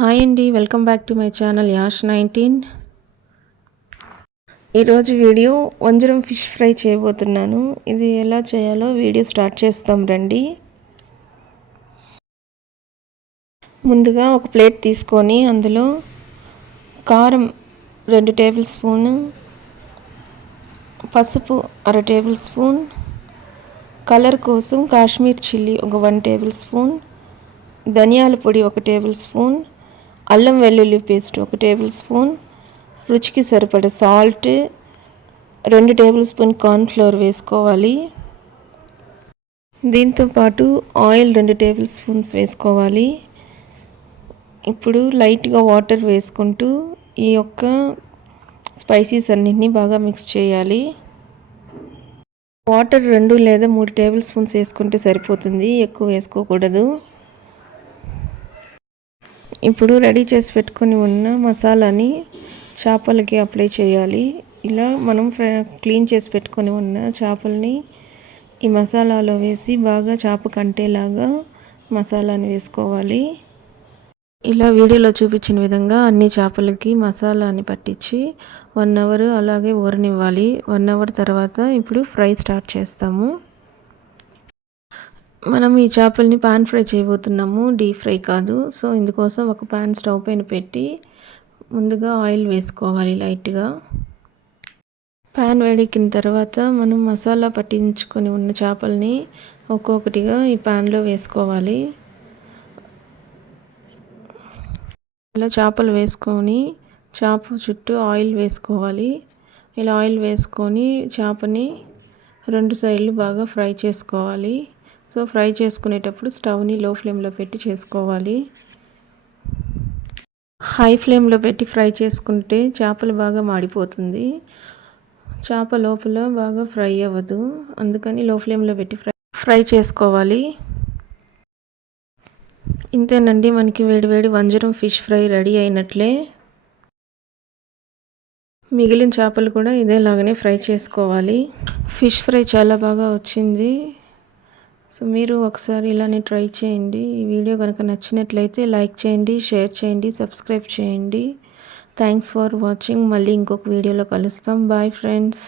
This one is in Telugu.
హాయ్ అండి, welcome back to my channel Yash 19. ఈరోజు వీడియో వంజరం ఫిష్ ఫ్రై చేయబోతున్నాను. ఇది ఎలా చేయాలో వీడియో స్టార్ట్ చేస్తాం రండి. ముందుగా ఒక ప్లేట్ తీసుకొని అందులో కారం 2 టేబుల్ స్పూన్, పసుపు 1/2 టేబుల్ స్పూన్, కలర్ కోసం కాశ్మీర్ చిల్లీ ఒక 1 టేబుల్ స్పూన్, ధనియాల పొడి 1 టేబుల్ స్పూన్, అల్లం వెల్లుల్లి పేస్ట్ 1 టేబుల్ స్పూన్, రుచికి సరిపడ సాల్ట్, 2 టేబుల్ స్పూన్ కార్న్ఫ్లోర్ వేసుకోవాలి. దీంతోపాటు ఆయిల్ 2 టేబుల్ స్పూన్స్ వేసుకోవాలి. ఇప్పుడు లైట్గా వాటర్ వేసుకుంటూ ఈ యొక్క స్పైసీస్ అన్నింటినీ బాగా మిక్స్ చేయాలి. వాటర్ 2 లేదా 3 టేబుల్ స్పూన్స్ వేసుకుంటే సరిపోతుంది, ఎక్కువ వేసుకోకూడదు. ఇప్పుడు రెడీ చేసి పెట్టుకొని ఉన్న మసాలాని చేపలకి అప్లై చేయాలి. ఇలా మనం క్లీన్ చేసి పెట్టుకొని ఉన్న చేపల్ని ఈ మసాలాలో వేసి బాగా చేప కంటేలాగా మసాలాని వేసుకోవాలి. ఇలా వీడియోలో చూపించిన విధంగా అన్ని చేపలకి మసాలాని పట్టించి 1 అవర్ అలాగే ఊరనివ్వాలి. 1 అవర్ తర్వాత ఇప్పుడు ఫ్రై స్టార్ట్ చేస్తాము. మనం ఈ చేపల్ని పాన్ ఫ్రై చేయబోతున్నాము, డీప్ ఫ్రై కాదు. సో ఇందుకోసం ఒక పాన్ స్టవ్ పైన పెట్టి ముందుగా ఆయిల్ వేసుకోవాలి లైట్గా. పాన్ వేడెక్కిన తర్వాత మనం మసాలా పట్టించుకొని ఉన్న చేపల్ని ఒక్కొక్కటిగా ఈ పాన్లో వేసుకోవాలి. ఇలా చేపలు వేసుకొని చేప చుట్టూ ఆయిల్ వేసుకోవాలి. ఇలా ఆయిల్ వేసుకొని చేపని 2 సైడ్లు బాగా ఫ్రై చేసుకోవాలి. సో ఫ్రై చేసుకునేటప్పుడు స్టవ్ని లో ఫ్లేమ్లో పెట్టి చేసుకోవాలి. హై ఫ్లేమ్లో పెట్టి ఫ్రై చేసుకుంటే చేపలు బాగా మాడిపోతుంది, చేప లోపల బాగా ఫ్రై అవ్వదు. అందుకని లో ఫ్లేమ్లో పెట్టి ఫ్రై చేసుకోవాలి. ఇంతేనండి, మనకి వేడివేడి వంజరం ఫిష్ ఫ్రై రెడీ అయినట్లే. మిగిలిన చేపలు కూడా ఇదేలాగానే ఫ్రై చేసుకోవాలి. ఫిష్ ఫ్రై చాలా బాగా వచ్చింది. సో మీరు ఒకసారి ఇలానే ట్రై చేయండి. ఈ వీడియో కనుక నచ్చినట్లయితే లైక్ చేయండి, షేర్ చేయండి, సబ్స్క్రైబ్ చేయండి. Thanks for watching. మళ్ళీ ఇంకొక వీడియోలో కలుస్తాం. Bye friends.